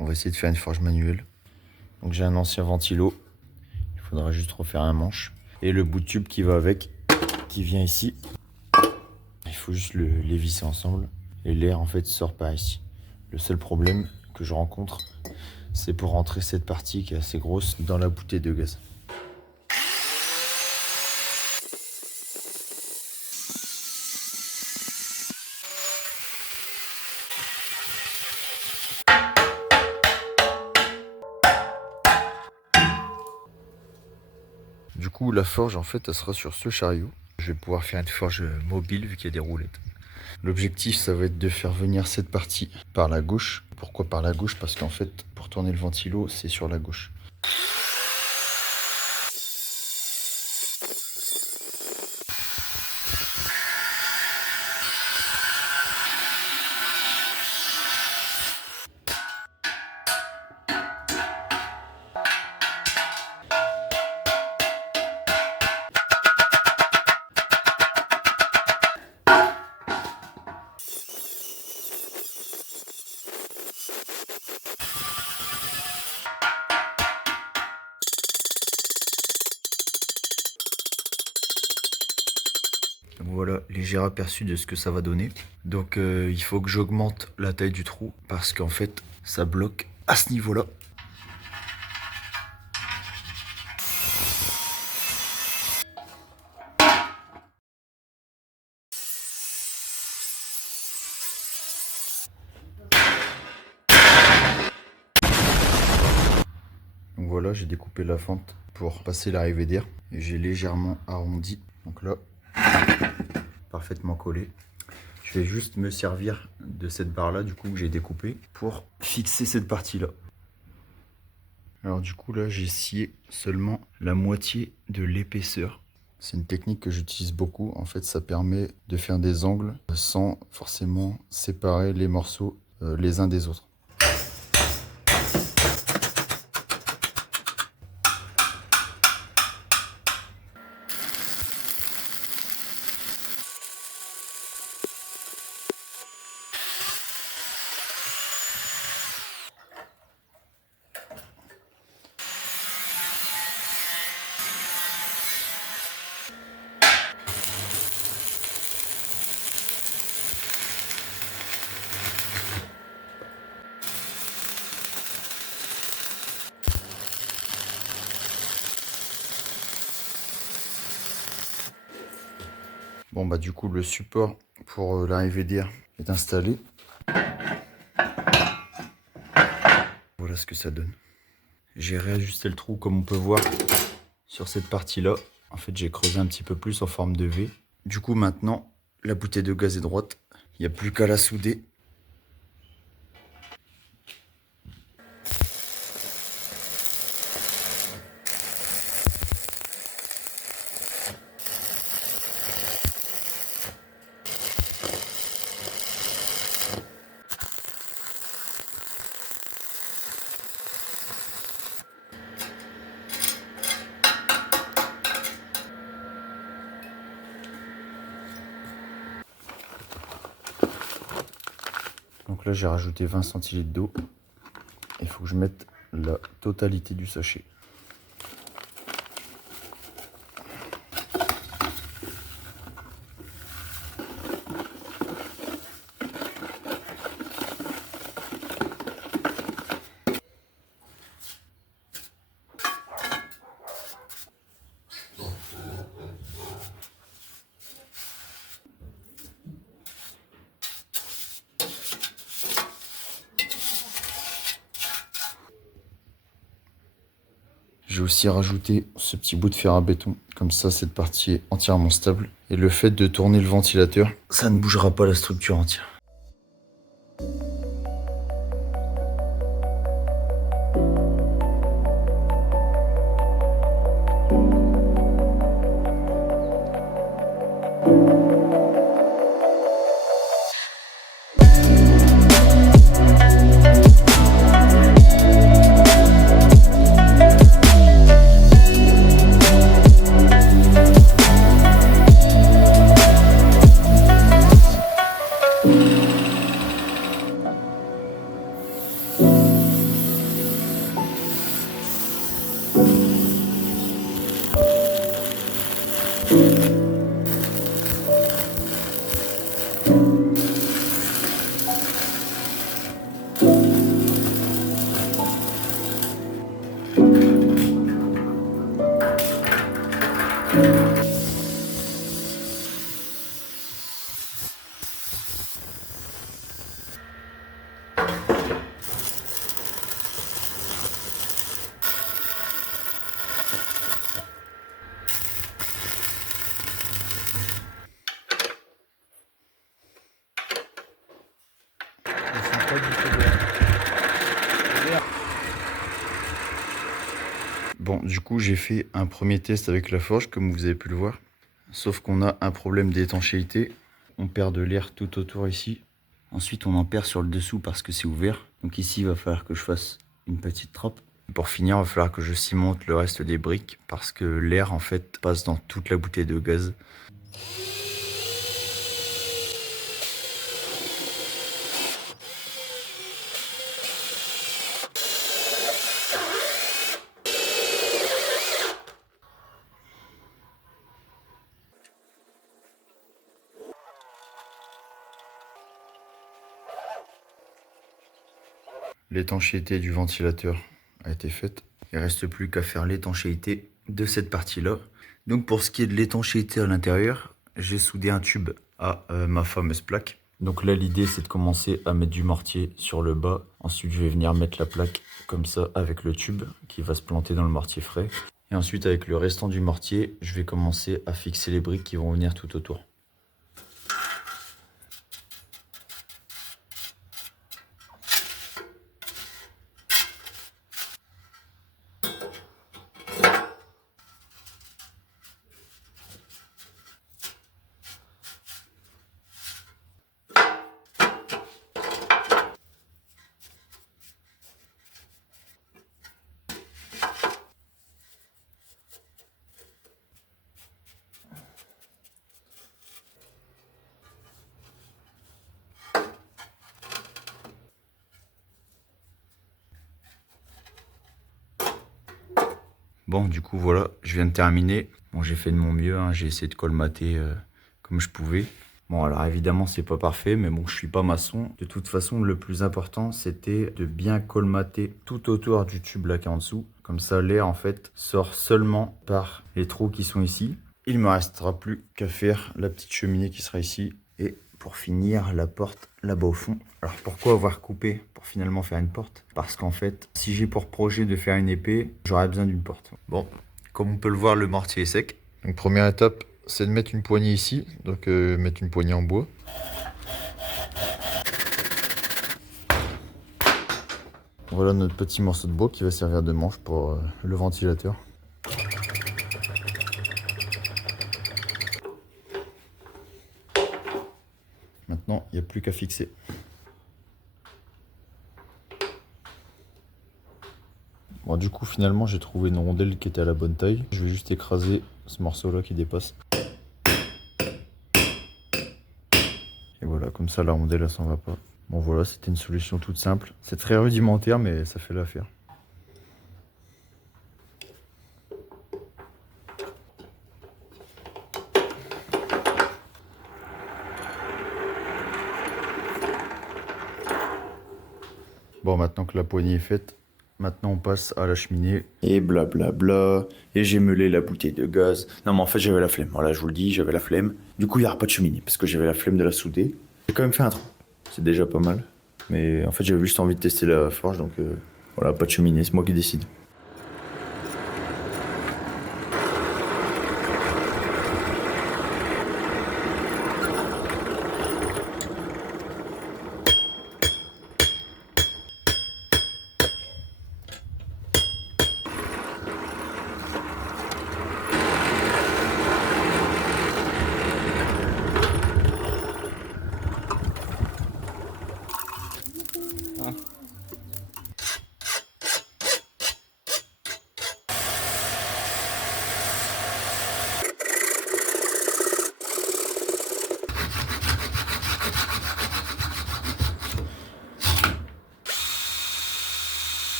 On va essayer de faire une forge manuelle. Donc j'ai un ancien ventilo. Il faudra juste refaire un manche. Et le bout de tube qui va avec, qui vient ici. Il faut juste les visser ensemble. Et l'air en fait sort par ici. Le seul problème que je rencontre, c'est pour rentrer cette partie qui est assez grosse dans la bouteille de gaz. Du coup, la forge, en fait, elle sera sur ce chariot. Je vais pouvoir faire une forge mobile vu qu'il y a des roulettes. L'objectif, ça va être de faire venir cette partie par la gauche. Pourquoi par la gauche? Parce qu'en fait, pour tourner le ventilo, c'est sur la gauche. Donc voilà, léger aperçu de ce que ça va donner. Donc il faut que j'augmente la taille du trou parce qu'en fait ça bloque à ce niveau-là. Donc voilà, j'ai découpé la fente pour passer l'arrivée d'air et j'ai légèrement arrondi. Donc là, parfaitement collé. Je vais juste me servir de cette barre là du coup que j'ai découpée pour fixer cette partie là. Alors du coup là j'ai scié seulement la moitié de l'épaisseur. C'est une technique que j'utilise beaucoup. En fait ça permet de faire des angles sans forcément séparer les morceaux les uns des autres. Bon bah du coup le support pour l'arrivée d'air est installé. Voilà ce que ça donne. J'ai réajusté le trou comme on peut voir sur cette partie là. En fait j'ai creusé un petit peu plus en forme de V. Du coup maintenant la bouteille de gaz est droite. Il n'y a plus qu'à la souder. Donc là j'ai rajouté 20 centilitres d'eau. Il faut que je mette la totalité du sachet. J'ai aussi rajouté ce petit bout de fer à béton. Comme ça, cette partie est entièrement stable. Et le fait de tourner le ventilateur, ça ne bougera pas la structure entière. Bon, du coup, j'ai fait un premier test avec la forge, comme vous avez pu le voir. Sauf qu'on a un problème d'étanchéité. On perd de l'air tout autour ici. Ensuite, on en perd sur le dessous parce que c'est ouvert. Donc ici, il va falloir que je fasse une petite trappe. Pour finir, il va falloir que je cimente le reste des briques parce que l'air, en fait, passe dans toute la bouteille de gaz. L'étanchéité du ventilateur a été faite. Il ne reste plus qu'à faire l'étanchéité de cette partie-là. Donc pour ce qui est de l'étanchéité à l'intérieur, j'ai soudé un tube à ma fameuse plaque. Donc là, l'idée, c'est de commencer à mettre du mortier sur le bas. Ensuite, je vais venir mettre la plaque comme ça avec le tube qui va se planter dans le mortier frais. Et ensuite, avec le restant du mortier, je vais commencer à fixer les briques qui vont venir tout autour. Bon, du coup, voilà, je viens de terminer. Bon, j'ai fait de mon mieux, hein, j'ai essayé de colmater comme je pouvais. Bon, alors évidemment, c'est pas parfait, mais bon, je suis pas maçon. De toute façon, le plus important, c'était de bien colmater tout autour du tube là qui est en dessous. Comme ça, l'air, en fait, sort seulement par les trous qui sont ici. Il me restera plus qu'à faire la petite cheminée qui sera ici. Et pour finir, la porte là-bas au fond. Alors pourquoi avoir coupé pour finalement faire une porte? Parce qu'en fait, si j'ai pour projet de faire une épée, j'aurais besoin d'une porte. Bon, comme on peut le voir, le mortier est sec. Donc première étape, c'est de mettre une poignée ici. Donc mettre une poignée en bois. Voilà notre petit morceau de bois qui va servir de manche pour le ventilateur. Maintenant, il n'y a plus qu'à fixer. Bon, du coup, finalement, j'ai trouvé une rondelle qui était à la bonne taille. Je vais juste écraser ce morceau-là qui dépasse. Et voilà, comme ça, la rondelle, elle s'en va pas. Bon, voilà, c'était une solution toute simple. C'est très rudimentaire, mais ça fait l'affaire. Bon, maintenant que la poignée est faite, maintenant on passe à la cheminée. Et blablabla. Et j'ai meulé la bouteille de gaz. Non, mais en fait, j'avais la flemme. Voilà, je vous le dis, j'avais la flemme. Du coup, il n'y aura pas de cheminée parce que j'avais la flemme de la souder. J'ai quand même fait un trou. C'est déjà pas mal. Mais en fait, j'avais juste envie de tester la forge. Donc voilà, pas de cheminée. C'est moi qui décide.